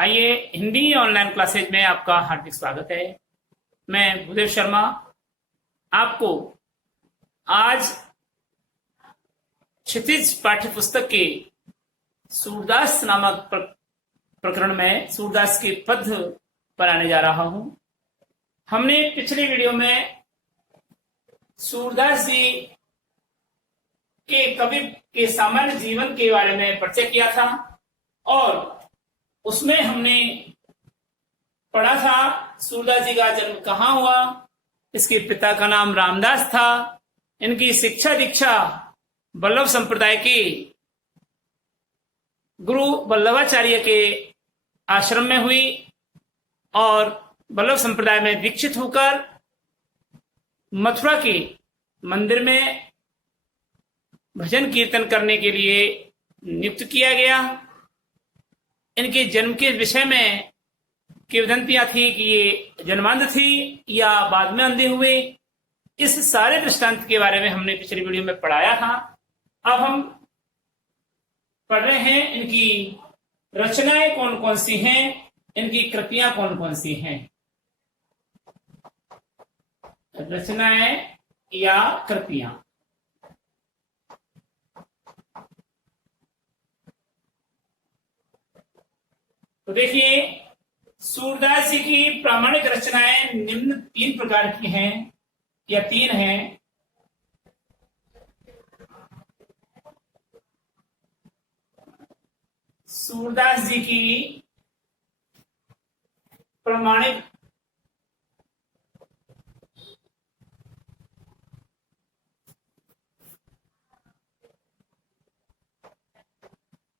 आइए, Hindi online classes में आपका हार्दिक स्वागत है। मैं भूदेव शर्मा आपको आज क्षितिज पाठ्य पुस्तक के सूरदास नामक प्रकरण में सूरदास के पद्य पर आने जा रहा हूं। हमने पिछले वीडियो में सूरदास जी के कवि के सामान्य जीवन के बारे में परिचय किया था और उसमें हमने पढ़ा था सूरदास जी का जन्म कहाँ हुआ। इसके पिता का नाम रामदास था। इनकी शिक्षा दीक्षा वल्लभ संप्रदाय के गुरु वल्लभाचार्य के आश्रम में हुई और वल्लभ संप्रदाय में दीक्षित होकर मथुरा के मंदिर में भजन कीर्तन करने के लिए नियुक्त किया गया। इनके जन्म के विषय में किंवदंतियां थी कि ये जन्मांध थी या बाद में अंधे हुए। इस सारे दृष्टांत के बारे में हमने पिछली वीडियो में पढ़ाया था। अब हम पढ़ रहे हैं इनकी रचनाएं कौन कौन सी हैं, इनकी कृतियां कौन कौन सी हैं। रचनाएं या कृतियां। तो देखिए, सूरदास जी की प्रामाणिक रचनाएं निम्न 3 प्रकार की हैं या 3 हैं। सूरदास जी की प्रामाणिक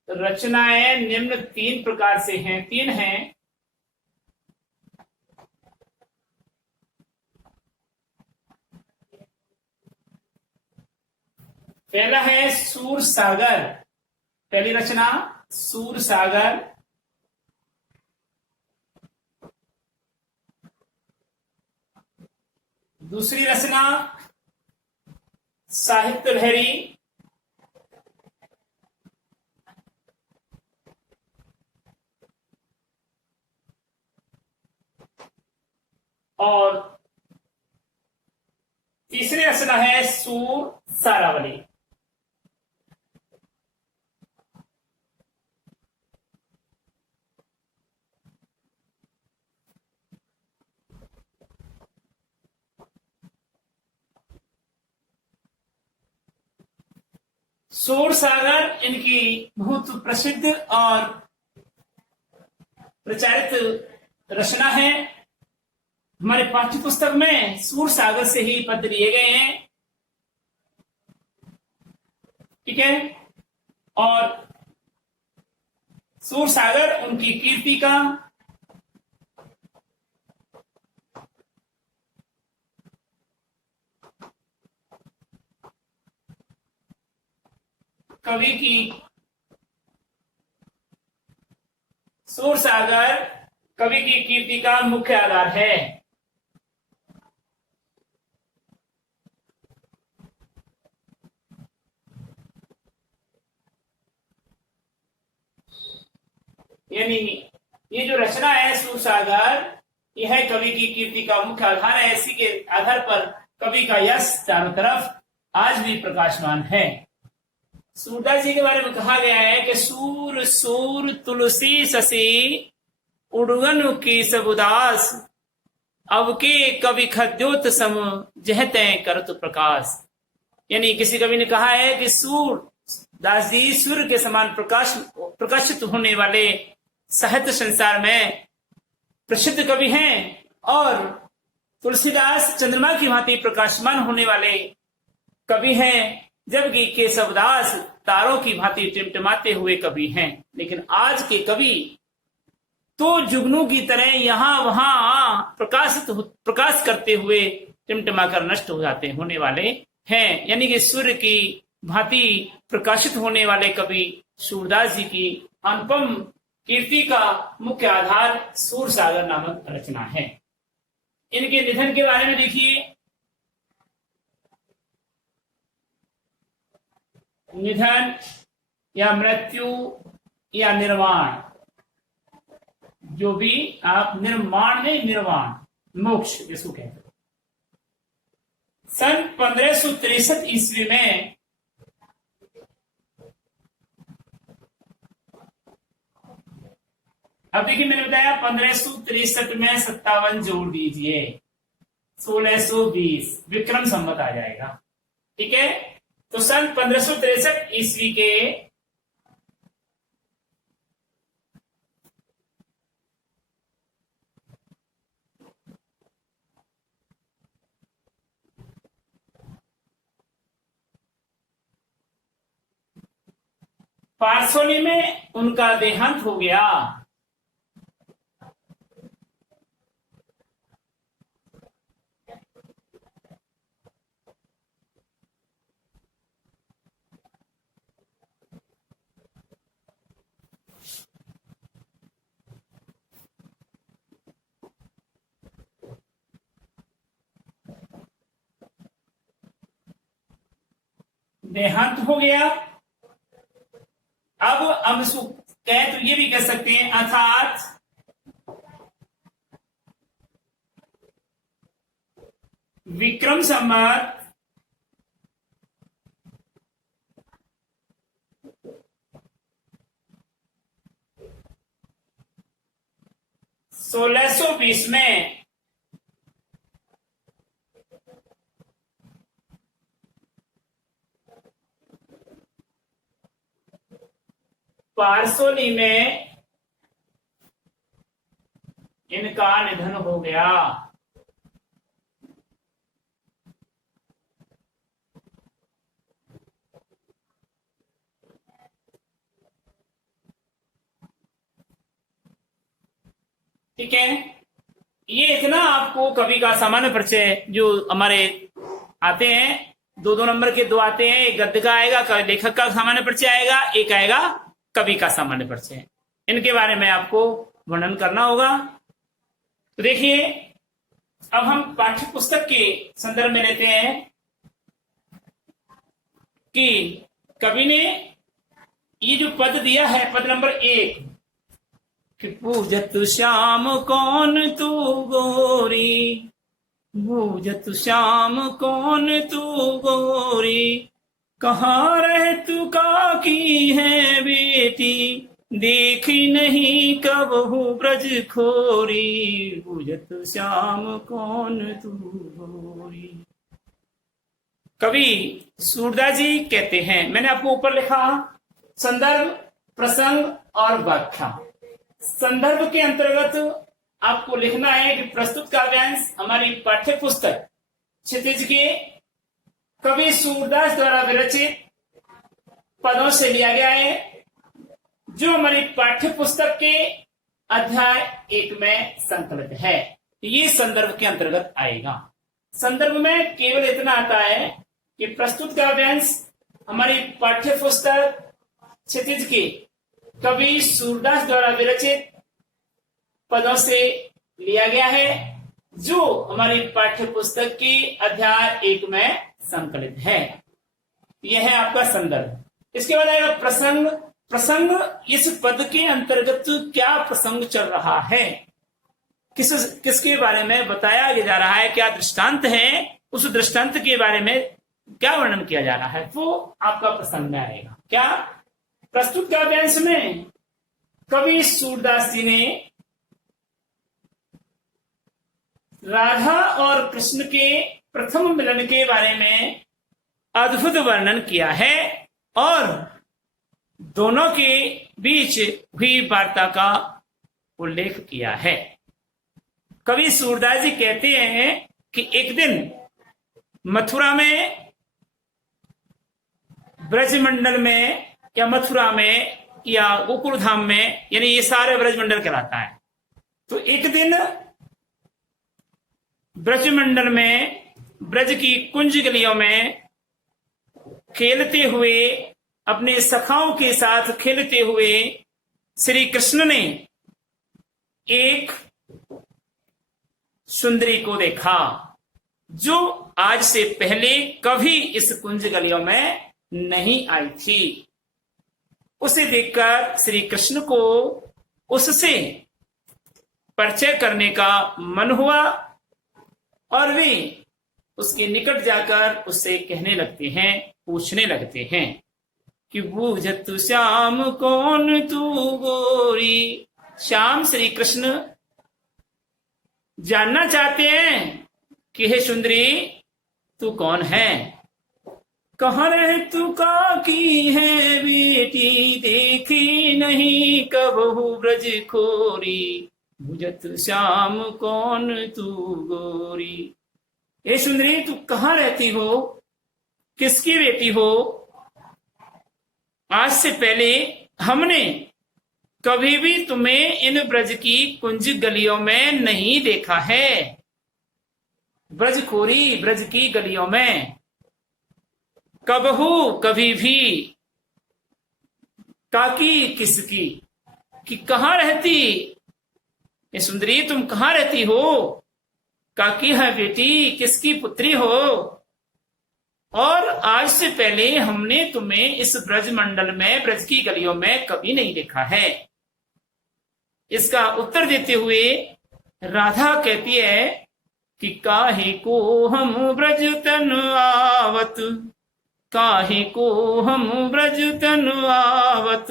रचनाएं निम्न 3 प्रकार से हैं, 3 हैं। पहला है सूर सागर। पहली रचना सूर सागर। दूसरी रचना साहित्य लहरी। और तीसरी रचना है सूर सारावली। सूर सागर इनकी बहुत प्रसिद्ध और प्रचारित रचना है। हमारे पाठ्य पुस्तक में सूर सागर से ही पद लिए गए हैं, ठीक है। और सूर सागर उनकी कीर्ति का कवि की सूर सागर कवि की कीर्ति का मुख्य आधार है। यानी ये जो रचना है सूर सागर, यह कवि की कीर्ति का मुख्य आधार है। इसी के आधार पर कवि का यश चारों तरफ आज भी प्रकाशमान है। सूरदास जी के बारे में कहा गया है कि सूर सूर तुलसी शशि उड़गन की सबुदास, अब के कवि खद्योत सम जहते करत प्रकाश। यानी किसी कवि ने कहा है कि सूर दास जी सूर्य के समान प्रकाशित होने वाले साहित्य संसार में प्रसिद्ध कवि हैं और तुलसीदास चंद्रमा की भांति प्रकाशमान होने वाले कवि हैं, जबकि केशवदास तारों की भांति टिमटिमाते हुए कवि हैं। लेकिन आज के कवि तो जुगनू की तरह यहां वहां प्रकाश करते हुए टिमटिमाकर नष्ट हो जाते होने वाले हैं। यानी कि सूर्य की भांति प्रकाशित होने वाले कवि सूरदास जी की अनुपम कीर्ति का मुख्य आधार सूर सागर नामक रचना है। इनके निधन के बारे में देखिए। निधन या मृत्यु या निर्वाण, जो भी आप निर्माण में निर्वाण, मोक्ष जिसको कहते हैं। सन 1563 ईस्वी में अब देखिए मैंने बताया 1563 में 57 जोड़ दीजिए 1620 विक्रम संवत आ जाएगा। ठीक है, तो सन 1563 ईस्वी के पारसोली में उनका देहांत हो गया। देहांत हो गया। अब हम इसको कहें तो ये भी कह सकते हैं अर्थात विक्रम संवत 1620 में पारसोली में इनका निधन हो गया। ठीक है, ये इतना आपको कवि का सामान्य परिचय जो हमारे आते हैं, दो दो नंबर के दो आते हैं, एक गद्य का आएगा, लेखक का सामान्य परिचय आएगा, एक आएगा कवि का सामान्य परिचय। इनके बारे में आपको वर्णन करना होगा। तो देखिए अब हम पाठ्य पुस्तक के संदर्भ में लेते हैं कि कवि ने ये जो पद दिया है, पद नंबर 1 कि पूजत श्याम कौन तू गोरी, पूजत श्याम कौन तू गोरी, कहाँ रह तू का की है बेटी, देखी नहीं कब हूँ ब्रज खोरी, पूजत श्याम कौन तू गोरी। कवि सूरदास जी कहते हैं, मैंने आपको ऊपर लिखा संदर्भ, प्रसंग और व्याख्या। संदर्भ के अंतर्गत आपको लिखना है कि प्रस्तुत काव्यांश हमारी पाठ्य पुस्तक क्षितिज के कवि सूरदास द्वारा विरचित पदों से लिया गया है, जो हमारी पाठ्य पुस्तक के अध्याय 1 में संकलित है। ये संदर्भ के अंतर्गत आएगा। संदर्भ में केवल इतना आता है कि प्रस्तुत काव्यांश हमारी पाठ्य पुस्तक क्षितिज के कवि सूरदास द्वारा विरचित पदों से लिया गया है, जो हमारी पाठ्य पुस्तक की अध्याय 1 में संकलित है। यह है आपका संदर्भ। इसके बाद आएगा प्रसंग। प्रसंग, इस पद के अंतर्गत क्या प्रसंग चल रहा है, किसके बारे में बताया जा रहा है, क्या दृष्टांत है, उस दृष्टांत के बारे में क्या वर्णन किया जा रहा है, वो आपका प्रसंग में आएगा। क्या प्रस्तुत काव्यांश में कवि सूरदास जी ने राधा और कृष्ण के प्रथम मिलन के बारे में अद्भुत वर्णन किया है और दोनों के बीच हुई वार्ता का उल्लेख किया है। कवि सूरदास जी कहते हैं कि एक दिन मथुरा में, ब्रजमंडल में या मथुरा में या गोकुल धाम में, यानी ये सारे ब्रजमंडल कहलाता है, तो एक दिन ब्रजमंडल में, ब्रज की कुंज गलियों में खेलते हुए, अपने सखाओं के साथ खेलते हुए श्री कृष्ण ने एक सुंदरी को देखा, जो आज से पहले कभी इस कुंज गलियों में नहीं आई थी। उसे देखकर श्री कृष्ण को उससे परिचय करने का मन हुआ और वे उसके निकट जाकर उससे कहने लगते हैं, पूछने लगते हैं कि बूझत श्याम कौन तू गोरी। श्याम श्री कृष्ण जानना चाहते हैं कि हे सुंदरी तू कौन है। कहाँ रहे तू काकी है बेटी, देखी नहीं कबहू ब्रज खोरी। बुझत श्याम कौन तू गोरी। हे सुंदरी तू कहाँ रहती हो, किसकी बेटी हो। आज से पहले हमने कभी भी तुम्हें इन ब्रज की कुंज गलियों में नहीं देखा है। ब्रजखोरी, ब्रज की गलियों में कबहू कभी भी। काकी किसकी, कि कहाँ रहती। ये सुंदरी तुम कहाँ रहती हो, काकी है बेटी, किसकी पुत्री हो। और आज से पहले हमने तुम्हें इस ब्रज मंडल में, ब्रज की गलियों में कभी नहीं देखा है। इसका उत्तर देते हुए राधा कहती है कि काहे को हम ब्रज तन आवत, काहे को हम ब्रज तन आवत,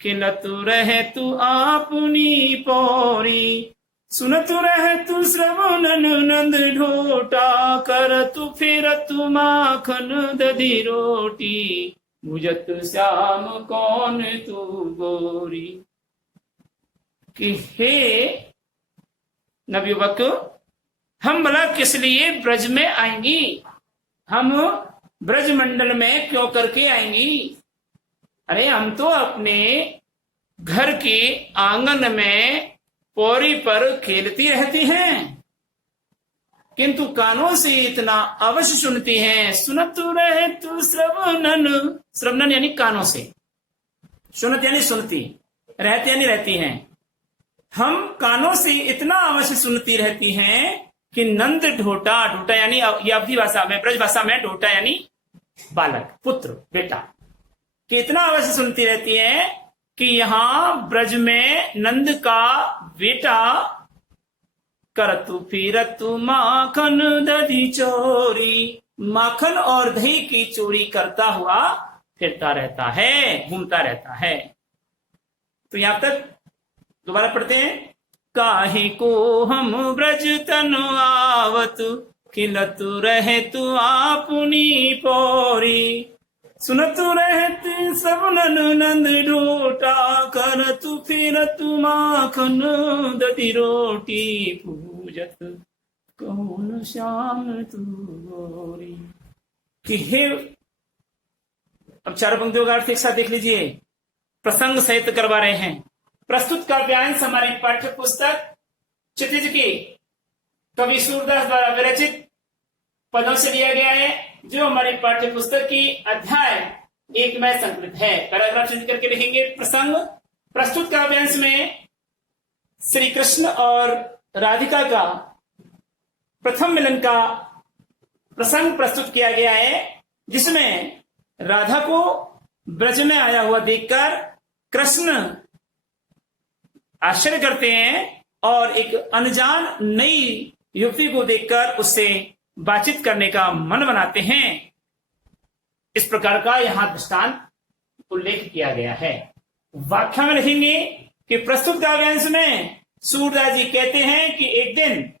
खिलत रह तू आपनी पौरी। सुनत रह तू श्रवणन नंद ढोटा, कर तू फिर तू माखन दधी रोटी। बुझत श्याम कौन तू गोरी। कि हे नवयुवक, हम भला किस लिए ब्रज में आएंगी, हम ब्रज मंडल में क्यों करके आएंगी। अरे हम तो अपने घर के आंगन में पौरी पर खेलती रहती हैं, किंतु कानों से इतना अवश्य सुनती हैं। सुनत रहे तू श्रवणन, श्रवणन यानी कानों से, सुनत यानी सुनती, रहती यानी रहती हैं। हम कानों से इतना अवश्य सुनती रहती हैं कि नंद ढोटा, ढोटा यानी ये अवधि भाषा में, ब्रज भाषा में ढोटा यानी बालक, पुत्र, बेटा, कि इतना अवश्य सुनती रहती है कि यहाँ ब्रज में नंद का बेटा करतु फिरतु माखन दधी चोरी, माखन और दही की चोरी करता हुआ फिरता रहता है, घूमता रहता है। तो यहां तक दोबारा पढ़ते हैं। काहे को हम ब्रज तन आवत, खिलत रहे तू आपनी पौरी। सुनत रहत श्रवणन नंद ढोटा, कर तू फिर तू माखन दधी रोटी। पूजत कौन श्याम तू गोरी। कि हे, अब चारों पंक्तियों का अर्थ एक साथ देख लीजिए, प्रसंग सहित करवा रहे हैं। प्रस्तुत काव्यांश हमारी पाठ्य पुस्तक क्षितिज की कवि सूरदास द्वारा विरचित पदों से लिया गया है, जो हमारी पाठ्य पुस्तक की अध्याय 1 में संकलित है। पैराग्राफ चेंज करके लिखेंगे। प्रसंग, प्रस्तुत काव्यांश में श्री कृष्ण और राधिका का प्रथम मिलन का प्रसंग प्रस्तुत किया गया है, जिसमें राधा को ब्रज में आया हुआ देखकर कृष्ण आश्चर्य करते हैं और एक अनजान नई युवती को देखकर उससे बातचीत करने का मन बनाते हैं। इस प्रकार का यहां दृष्टांत उल्लेख किया गया है। व्याख्या में लिखेंगे कि प्रस्तुत काव्यांश में सूरदास जी कहते हैं कि एक दिन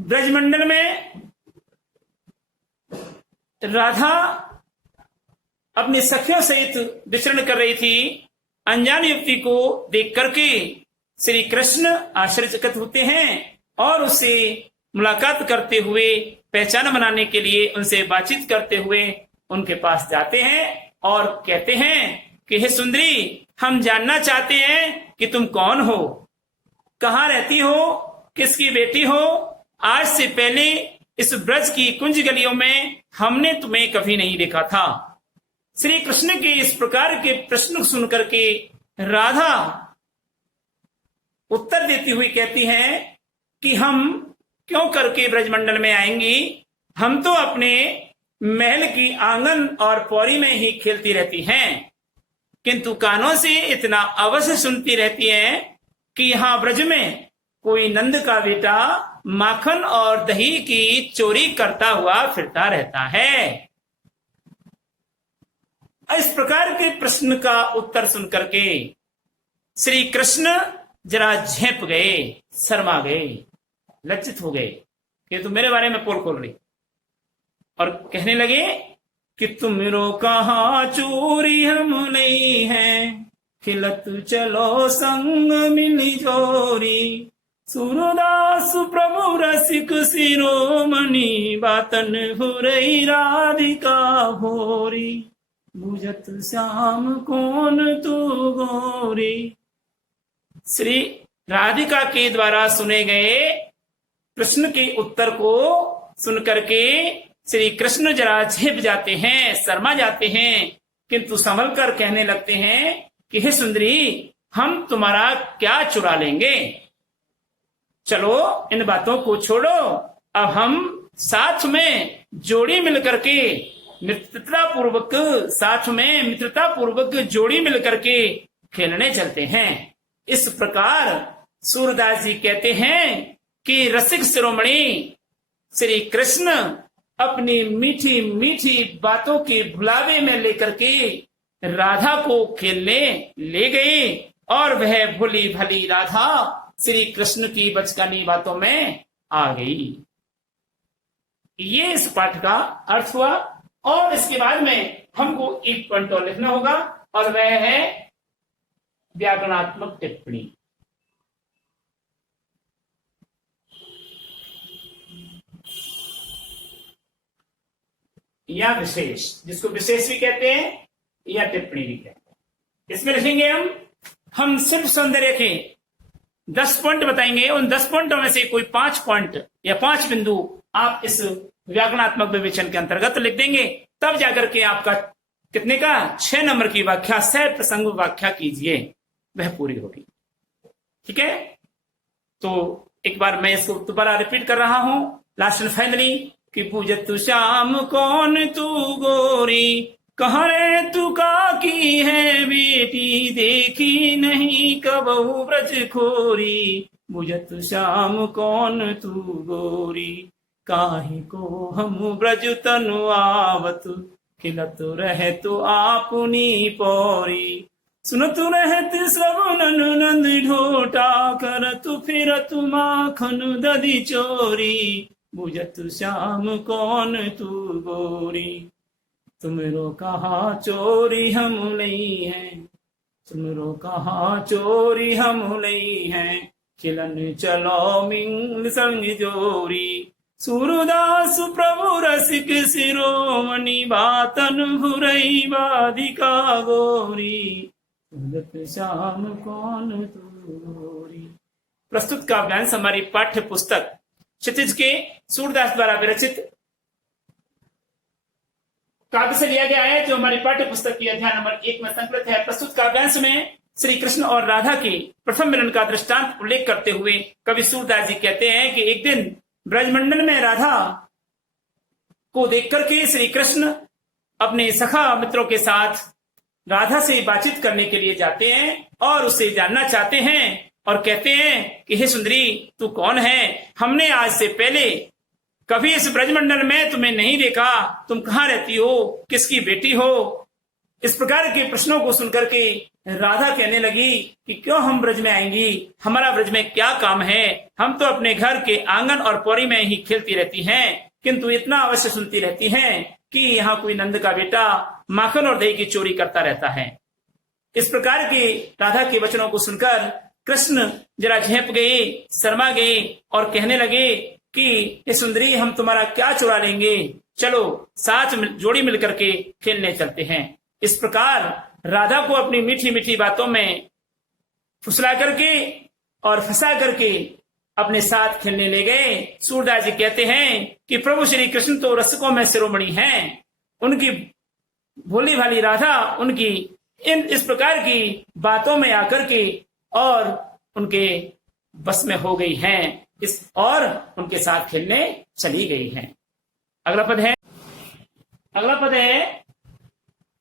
ब्रजमंडल में राधा अपनी सखियों सहित विचरण कर रही थी। अनजान युवती को देख करके श्री कृष्ण आश्चर्यचकित होते हैं और उससे मुलाकात करते हुए, पहचान बनाने के लिए उनसे बातचीत करते हुए उनके पास जाते हैं और कहते हैं कि हे सुंदरी, हम जानना चाहते हैं कि तुम कौन हो, कहाँ रहती हो, किसकी बेटी हो। आज से पहले इस ब्रज की कुंज गलियों में हमने तुम्हें कभी नहीं देखा था। श्री कृष्ण के इस प्रकार के प्रश्न सुनकर के राधा उत्तर देती हुई कहती है कि हम क्यों करके ब्रजमंडल में आएंगी, हम तो अपने महल की आंगन और पौरी में ही खेलती रहती हैं, किंतु कानों से इतना अवश्य सुनती रहती हैं कि यहाँ ब्रज में कोई नंद का बेटा माखन और दही की चोरी करता हुआ फिरता रहता है। इस प्रकार के प्रश्न का उत्तर सुनकर के श्री कृष्ण जरा झेप गए, शर्मा गए, लज्जित हो गए कि तुम मेरे बारे में पोल खोल रही, और कहने लगे कि तुमरो कहा चोरी हम नहीं है, खिलत चलो संग मिली जोरी, सूरदास प्रभु रसिक शिरोमणि, बातन हुरई राधिका भोरी, बुझत श्याम कौन तू गोरी। श्री राधिका के द्वारा सुने गए प्रश्न के उत्तर को सुनकर के श्री कृष्ण जरा झेप जाते हैं, शर्मा जाते हैं, किंतु संभल कर कहने लगते हैं कि हे सुंदरी, हम तुम्हारा क्या चुरा लेंगे, चलो इन बातों को छोड़ो, अब हम साथ में जोड़ी मिलकर के मित्रता पूर्वक जोड़ी मिलकर के खेलने चलते हैं। इस प्रकार सूरदास जी कहते हैं कि रसिक शिरोमणि श्री कृष्ण अपनी मीठी मीठी बातों के भुलावे में लेकर के राधा को खेलने ले गए, और वह भोली भली राधा श्री कृष्ण की बचकानी बातों में आ गई। ये इस पाठ का अर्थ हुआ। और इसके बाद में हमको एक पॉइंट और लिखना होगा, और वह है व्याकरणात्मक टिप्पणी। या विशेष, जिसको विशेष भी कहते हैं या टिप्पणी भी कहते हैं। इसमें लिखेंगे हम सिर्फ सौंदर्य के 10 पॉइंट बताएंगे। उन 10 पॉइंटों में से कोई 5 पॉइंट या 5 बिंदु आप इस व्याकरणात्मक विवेचन के अंतर्गत लिख देंगे, तब जाकर के आपका कितने का 6 नंबर की व्याख्या, सह प्रसंग व्याख्या कीजिए, वह पूरी होगी। ठीक है, तो एक बार मैं इसको दोबारा रिपीट कर रहा हूं, लास्ट एंड फाइनली, कि पूजत श्याम कौन तू गोरी, कहाँ रे तू का की है बेटी, देखी नहीं कबहू ब्रज खोरी, बुझत श्याम कौन तू गोरी, काहे को हम ब्रज तनु आवत, खिलत रहत आपुनी पौरी, सुनत रहत श्रवणन नंद ढोटा, करत फिरत माखन दधी चोरी, बुझत श्याम कौन तू गोरी, तुमरो कहा चोरी हम नहीं है, तुमरो कहा चोरी हम नहीं है, खिलन चलो मिंग संग जोरी, सूरदास प्रभु रसिक शिरोमणि, बातन भुरई बाधिका गोरी, सुनत श्याम कौन तू गोरी। प्रस्तुत काव्यांश हमारी पाठ्य पुस्तक क्षितिज के सूरदास द्वारा विरचित काव्य से लिया गया है, जो हमारी पाठ्य पुस्तक की अध्याय नंबर 1 में संकलित है। प्रस्तुत काव्यांश में श्री कृष्ण और राधा के प्रथम मिलन का दृष्टांत उल्लेख करते हुए कवि सूरदास जी कहते हैं कि एक दिन ब्रजमंडल में राधा को देख करके श्री कृष्ण अपने सखा मित्रों के साथ राधा से बातचीत करने के लिए जाते हैं और उससे जानना चाहते हैं, और कहते हैं कि हे सुंदरी, तू कौन है, हमने आज से पहले कभी इस ब्रजमंडल में तुम्हें नहीं देखा, तुम कहाँ रहती हो, किसकी बेटी हो। इस प्रकार के प्रश्नों को सुनकर के राधा कहने लगी कि क्यों हम ब्रज में आएंगी, हमारा ब्रज में क्या काम है, हम तो अपने घर के आंगन और पौड़ी में ही खेलती रहती हैं, किंतु इतना अवश्य सुनती रहती हैं कि यहाँ कोई नंद का बेटा माखन और दही की चोरी करता रहता है। इस प्रकार के राधा के वचनों को सुनकर कृष्ण जरा झेप गए, शर्मा गए और कहने लगे कि ये सुंदरी, हम तुम्हारा क्या चुरा लेंगे, चलो साथ जोड़ी मिलकर के खेलने चलते हैं। इस प्रकार राधा को अपनी मीठी मीठी बातों में फुसला करके और फंसा करके अपने साथ खेलने ले गए। सूरदास जी कहते हैं कि प्रभु श्री कृष्ण तो रसिकों में शिरोमणि हैं, उनकी भोली भाली राधा उनकी इस प्रकार की बातों में आकर के और उनके बस में हो गई हैं, और उनके साथ खेलने चली गई हैं। अगला पद है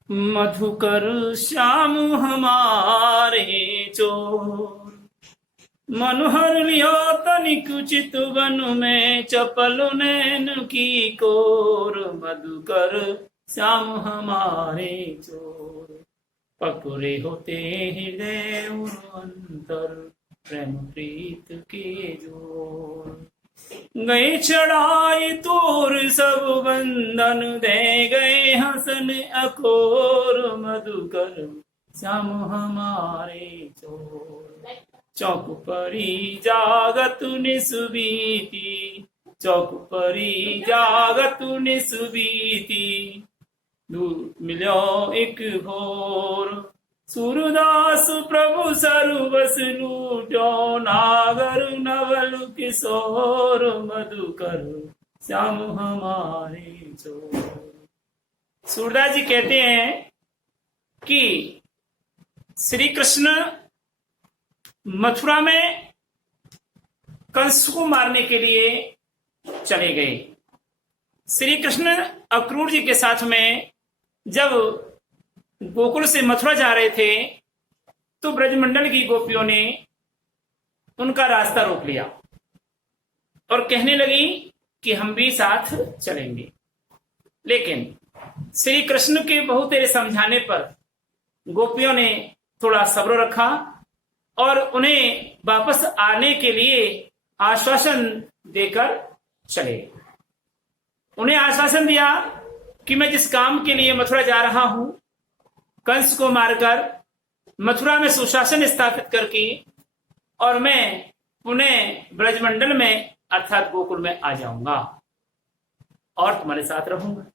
मधुकर श्याम हमारे चोर, मनोहर लियो तनिक चितवन में, चपल नैन की कोर, मधुकर श्याम हमारे चोर। पकड़े होते हृदय अंतर, प्रेम प्रीत के जोर। गए चढ़ाई तोर सब बंधन, दे गए हसन अकोर, मधुकर श्याम हमारे चोर। चौक परी जागत निसुबीती, चौक परी जागत निसुबीती, दूर मिलो एक भोर। सूरदास प्रभु सरबस लूटो, नागर नवल किशोर, मधुकर श्याम हमारे चोर। सूरदास जी कहते हैं कि श्री कृष्ण मथुरा में कंस को मारने के लिए चले गए। श्री कृष्ण अक्रूर जी के साथ में जब गोकुल से मथुरा जा रहे थे तो ब्रजमंडल की गोपियों ने उनका रास्ता रोक लिया और कहने लगी कि हम भी साथ चलेंगे। लेकिन श्री कृष्ण के बहुत तेरे समझाने पर गोपियों ने थोड़ा सब्र रखा और उन्हें वापस आने के लिए आश्वासन देकर चले। उन्हें आश्वासन दिया कि मैं जिस काम के लिए मथुरा जा रहा हूं, कंस को मारकर मथुरा में सुशासन स्थापित करके और मैं पुनः ब्रजमंडल में अर्थात गोकुल में आ जाऊंगा और तुम्हारे साथ रहूंगा।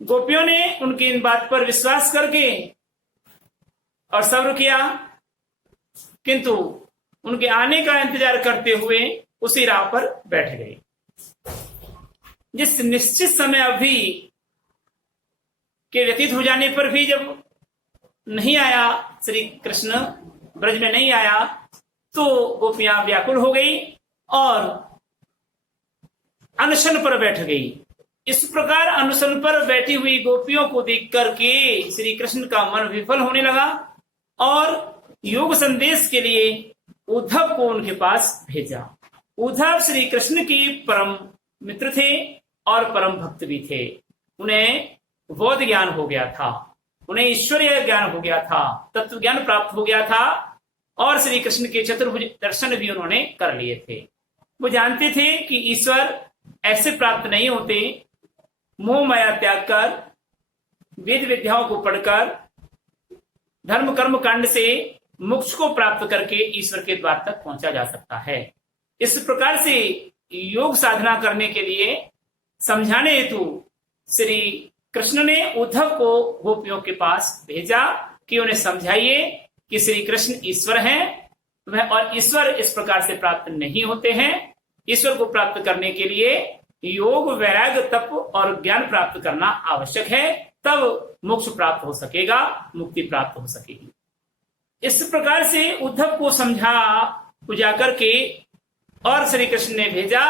गोपियों ने उनकी इन बात पर विश्वास करके और सब्र किया, किंतु उनके आने का इंतजार करते हुए उसी राह पर बैठ गए। जिस निश्चित समय अवधि के व्यतीत हो जाने पर भी जब नहीं आया श्री कृष्ण, ब्रज में नहीं आया, तो गोपियां व्याकुल हो गई और अनशन पर बैठ गई। इस प्रकार अनशन पर बैठी हुई गोपियों को देख करके श्री कृष्ण का मन विफल होने लगा और योग संदेश के लिए उद्धव को उनके पास भेजा। उद्धव श्री कृष्ण के परम मित्र थे और परम भक्त भी थे। उन्हें बोध ज्ञान हो गया था, उन्हें ईश्वरीय ज्ञान हो गया था, तत्व ज्ञान प्राप्त हो गया था और श्री कृष्ण के चतुर्भुज दर्शन भी उन्होंने कर लिए थे। वो जानते थे कि ईश्वर ऐसे प्राप्त नहीं होते मोह माया त्याग कर, वेद विद्याओं को पढ़कर, धर्म कर्म कांड से मोक्ष को प्राप्त करके ईश्वर के द्वार तक पहुंचा जा सकता है। इस प्रकार से योग साधना करने के लिए समझाने हेतु श्री कृष्ण ने उद्धव को गोपियों के पास भेजा कि उन्हें समझाइए कि श्री कृष्ण ईश्वर हैं और ईश्वर इस प्रकार से प्राप्त नहीं होते हैं। ईश्वर को प्राप्त करने के लिए योग, वैराग्य, तप और ज्ञान प्राप्त करना आवश्यक है, तब मोक्ष प्राप्त हो सकेगा, मुक्ति प्राप्त हो सकेगी। इस प्रकार से उद्धव को समझा बुझा करके और श्री कृष्ण ने भेजा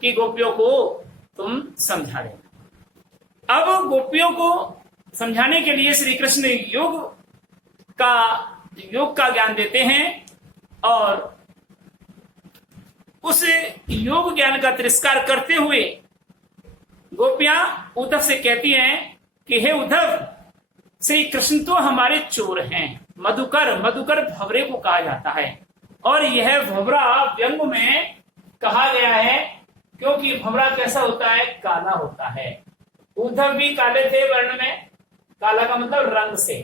कि गोपियों को तुम समझा देना। अब गोपियों को समझाने के लिए श्री कृष्ण योग का ज्ञान देते हैं और उस योग ज्ञान का तिरस्कार करते हुए गोपियां उद्धव से कहती हैं कि हे उद्धव, श्री कृष्ण तो हमारे चोर हैं। मधुकर भवरे को कहा जाता है और यह भवरा व्यंग में कहा गया है क्योंकि भवरा कैसा होता है? काला होता है। उद्धव भी काले थे वर्ण में, काला का मतलब रंग से,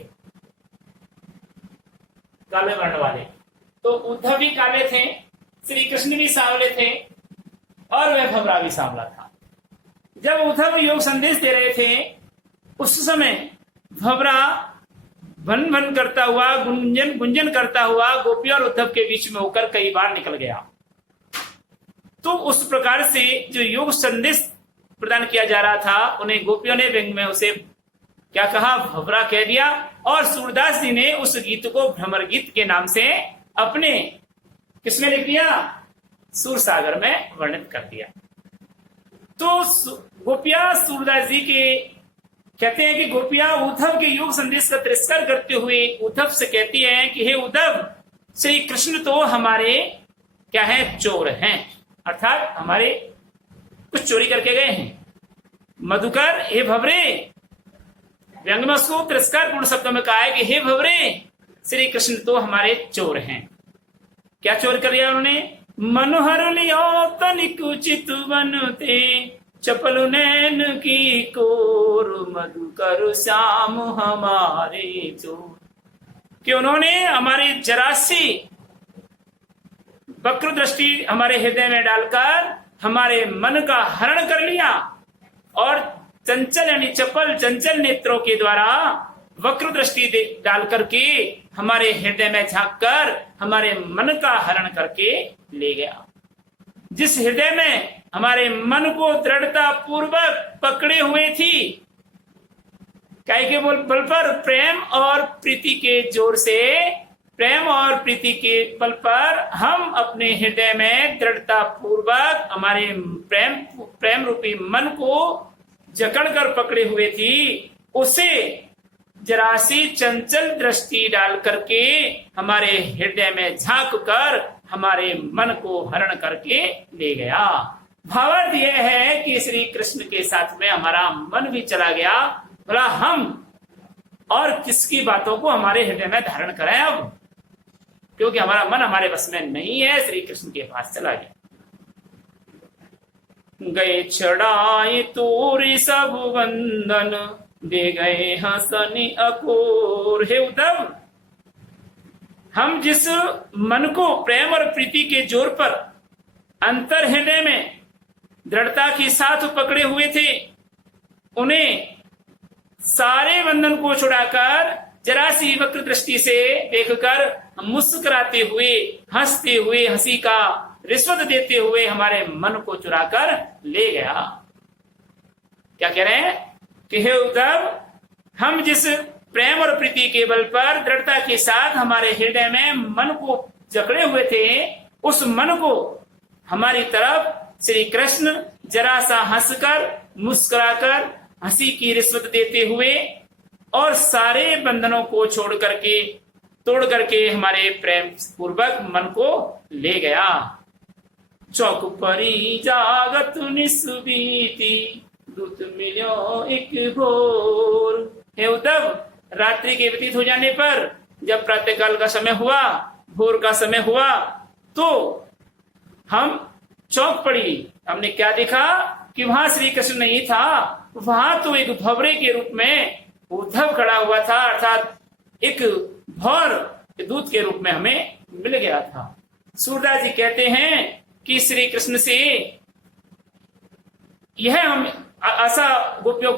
काले वर्ण वाले। तो उद्धव भी काले थे, श्री कृष्ण भी सांवले थे और वह भवरा भी सांवला था। जब उद्धव योग संदेश दे रहे थे उस समय भवरा भन भन करता हुआ, गुंजन करता हुआ गोपी और उद्धव के बीच में होकर कई बार निकल गया। तो उस प्रकार से जो योग संदेश प्रदान किया जा रहा था उन्हें गोपियों ने व्यंग में उसे क्या कहा? भवरा कह दिया। और सूरदास जी ने उस गीत को भ्रमर गीत के नाम से अपने किसमें लिख दिया? सूर सागर में वर्णित कर दिया। तो गोपियां सूरदास जी के कहते हैं कि गोपियां उद्धव के योग संदेश का तिरस्कार करते हुए उद्धव से कहती हैं कि हे उद्धव, श्री कृष्ण तो हमारे क्या है? चोर हैं, अर्थात हमारे कुछ चोरी करके गए हैं। मधुकर, हे भवरे, व्यंग में उसको तिरस्कार पूर्ण शब्दों में कहा है कि हे भवरे, श्री कृष्ण तो हमारे चोर हैं। क्या चोर कर लिया उन्होंने? मनोहर लियो तनिक उचित बनते, चपल नैन की कोर, मधुकर श्याम हमारे चोर। कि उन्होंने हमारी जरासी वक्र दृष्टि हमारे हृदय में डालकर हमारे मन का हरण कर लिया, और चंचल यानी चपल चंचल नेत्रों के द्वारा वक्र दृष्टि डाल करके हमारे हृदय में झांक कर हमारे मन का हरण करके ले गया। जिस हृदय में हमारे मन को दृढ़ता पूर्वक पकड़े हुए थी, काय के बल पर, प्रेम और प्रीति के जोर से, प्रेम और प्रीति के बल पर हम अपने हृदय में दृढ़ता पूर्वक हमारे प्रेम रूपी मन को जकड़ कर पकड़े हुए थी, उसे जरासी चंचल दृष्टि डाल करके हमारे हृदय में झांक कर हमारे मन को हरण करके ले गया। भावार्थ यह है कि श्री कृष्ण के साथ में हमारा मन भी चला गया। बोला हम और किसकी बातों को हमारे हृदय में धारण करें अब, क्योंकि हमारा मन हमारे बस में नहीं है, श्री कृष्ण के पास चला गया। गए छड़ाई तोरी सब बंधन, दे गए हंसनी अकोर। हे उद्धव, हम जिस मन को प्रेम और प्रीति के जोर पर अंतर हृदय में दृढ़ता के साथ पकड़े हुए थे, उन्हें सारे बंधन को छुड़ाकर जरा सी वक्र दृष्टि से देखकर मुस्कुराते हुए, हंसते हुए, हंसी का रिश्वत देते हुए हमारे मन को चुराकर ले गया। क्या कह रहे हैं कि हे उद्धव, हम जिस प्रेम और प्रीति के बल पर दृढ़ता के साथ हमारे हृदय में मन को जकड़े हुए थे, उस मन को हमारी तरफ श्री कृष्ण जरा सा हंसकर, मुस्कुराकर, हंसी की रिश्वत देते हुए और सारे बंधनों को छोड़ करके, तोड़ करके हमारे प्रेम पूर्वक मन को ले गया। चौक परी जागत निस्बीती, दूत मिलो एक भोर। हे उद्धव, रात्रि के व्यतीत हो जाने पर जब प्रातःकाल का समय हुआ, भोर का समय हुआ, तो हम चौक पड़ी। हमने क्या देखा कि वहां श्री कृष्ण नहीं था, वहां तो एक भंवरे के रूप में उद्धव खड़ा हुआ था, अर्थात एक भौर दूत के रूप में हमें मिल गया था। सूरदास जी कहते हैं कि श्री कृष्ण से यह हम आशा गोपियों को